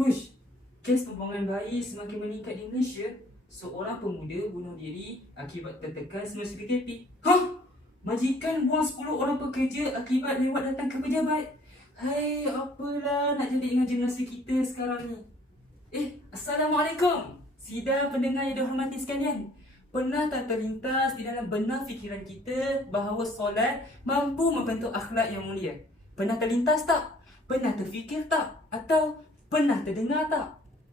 Hush, kes pembuangan bayi semakin meningkat di Malaysia. Seorang pemuda bunuh diri akibat tertekan semasa PKP. Hah? Majikan buang 10 orang pekerja akibat lewat datang ke pejabat. Hai, apalah nak jadi dengan generasi kita sekarang ni? Assalamualaikum. Sidang pendengar yang dihormati sekalian. Pernah tak terlintas di dalam benak fikiran kita bahawa solat mampu membentuk akhlak yang mulia? Pernah terlintas tak? Pernah terfikir tak? Atau pernah terdengar tak?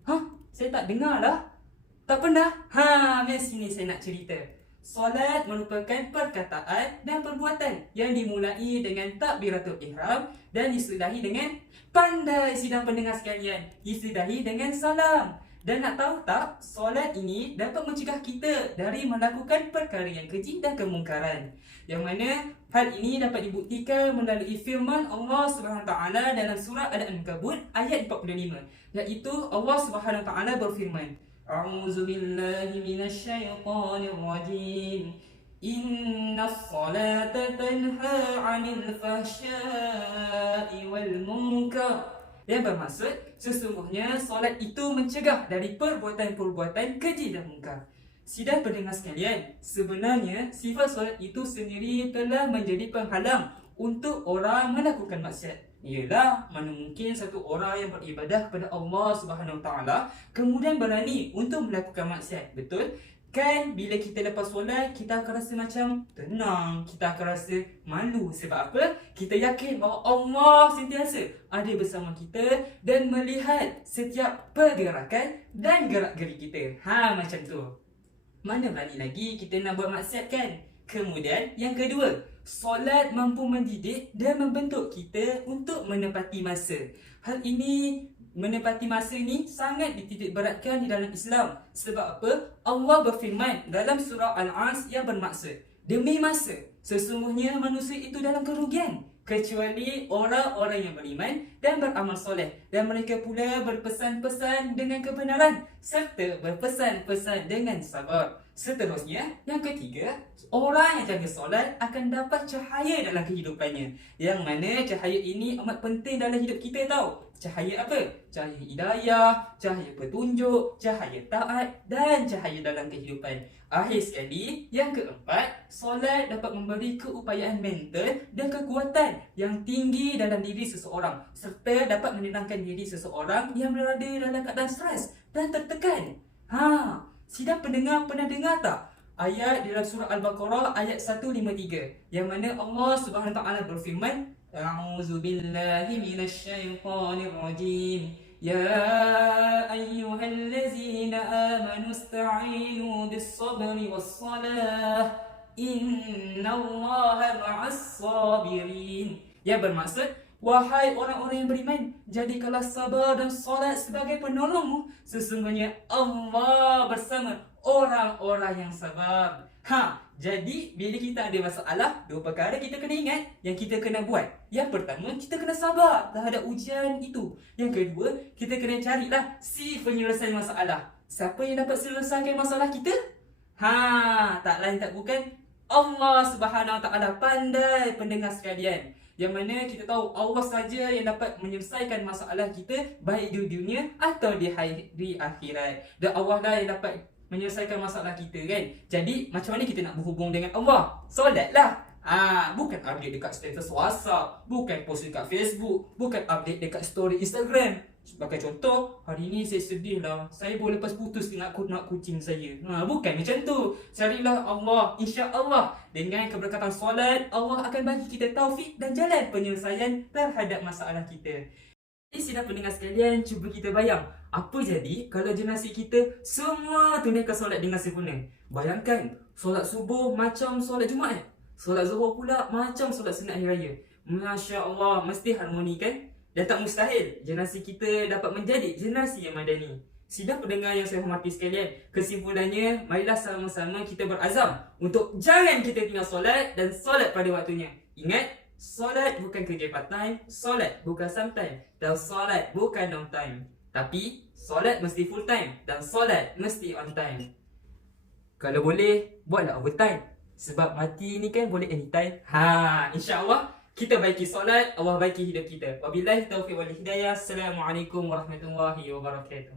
Hah? Saya tak dengar lah. Tak pernah? Mari sini saya nak cerita. Solat merupakan perkataan dan perbuatan yang dimulai dengan takbiratul ihram dan disudahi dengan, pandai sidang pendengar sekalian, disudahi dengan salam. Dan nak tahu tak, solat ini dapat mencegah kita dari melakukan perkara yang keji dan kemungkaran. Yang mana hal ini dapat dibuktikan melalui firman Allah SWT dalam surah Al-Ankabut ayat 45, iaitu Allah SWT berfirman, A'udzu billahi minasyaitonir rajim. Innas salata tanha 'anil fahsya'i wal munkar. Yang bermaksud, sesungguhnya solat itu mencegah dari perbuatan-perbuatan keji dan mungkar. Sidang pendengar sekalian, sebenarnya sifat solat itu sendiri telah menjadi penghalang untuk orang melakukan maksiat. Ialah, mana mungkin satu orang yang beribadah kepada Allah SWT kemudian berani untuk melakukan maksiat. Betul? Kan bila kita lepas solat, kita akan rasa macam tenang, kita akan rasa malu. Sebab apa? Kita yakin bahawa Allah sentiasa ada bersama kita dan melihat setiap pergerakan dan gerak-geri kita. Macam tu. Mana berani lagi kita nak buat maksiat kan? Kemudian yang kedua, solat mampu mendidik dan membentuk kita untuk menepati masa. Hal ini, menepati masa ni sangat dititik beratkan di dalam Islam. Sebab apa? Allah berfirman dalam surah Al-As yang bermaksud, demi masa, sesungguhnya manusia itu dalam kerugian, kecuali orang-orang yang beriman dan beramal soleh. Dan mereka pula berpesan-pesan dengan kebenaran serta berpesan-pesan dengan sabar. Seterusnya, yang ketiga, orang yang jaga solat akan dapat cahaya dalam kehidupannya. Yang mana cahaya ini amat penting dalam hidup kita tau. Cahaya apa? Cahaya hidayah, cahaya petunjuk, cahaya taat dan cahaya dalam kehidupan. Akhir sekali, yang keempat, solat dapat memberi keupayaan mental dan kekuatan yang tinggi dalam diri seseorang, serta dapat menenangkan diri seseorang yang berada dalam keadaan stres dan tertekan. Sidang pendengar pernah dengar tak ayat dalam surah Al-Baqarah ayat 153 yang mana Allah SWT berfirman, A'udzu billahi minasyaitonir rajim. Ya ayyuhallazina amanu ista'inu bis-sabri was-salah. Innallaha ma'as-sabirin. Yang bermaksud, wahai orang-orang yang beriman, jadikanlah sabar dan solat sebagai penolongmu. Sesungguhnya Allah bersama orang-orang yang sabar. Jadi bila kita ada masalah, dua perkara kita kena ingat yang kita kena buat. Yang pertama, kita kena sabar terhadap ujian itu. Yang kedua, kita kena carilah si penyelesaian masalah. Siapa yang dapat selesaikan masalah kita? Tak lain tak bukan Allah SWT. Pandai pendengar sekalian. Yang mana kita tahu Allah saja yang dapat menyelesaikan masalah kita, baik di dunia atau di akhirat. Dan Allah lah yang dapat menyelesaikan masalah kita kan. Jadi macam mana kita nak berhubung dengan Allah? Solatlah. Bukan update dekat status WhatsApp, bukan post dekat Facebook, bukan update dekat story Instagram. Sebagai contoh, hari ni saya sedih lah, saya baru lepas putus dengan nak kucing saya. Bukan macam tu. Carilah Allah. InsyaAllah dengan keberkatan solat, Allah akan bagi kita taufik dan jalan penyelesaian terhadap masalah kita. Jadi sidang pendengar sekalian, cuba kita bayang, apa jadi kalau generasi kita semua tunaikan solat dengan sempurna? Bayangkan, solat subuh macam solat Jumaat, solat zuhur pula macam solat sunat hari raya. Masya Allah, mesti harmoni kan? Dan tak mustahil generasi kita dapat menjadi generasi yang madani. Sidang pendengar yang saya hormati sekalian, kesimpulannya, marilah sama-sama kita berazam untuk jangan kita tinggal solat dan solat pada waktunya. Ingat, solat bukan kerja part time, solat bukan sometime, dan solat bukan long time. Tapi, solat mesti full time dan solat mesti on time. Kalau boleh, buatlah overtime. Sebab mati ni kan boleh anytime. InsyaAllah kita baiki solat, Allah baiki hidup kita. Wabillahi taufiq wal hidayah. Assalamualaikum warahmatullahi wabarakatuh.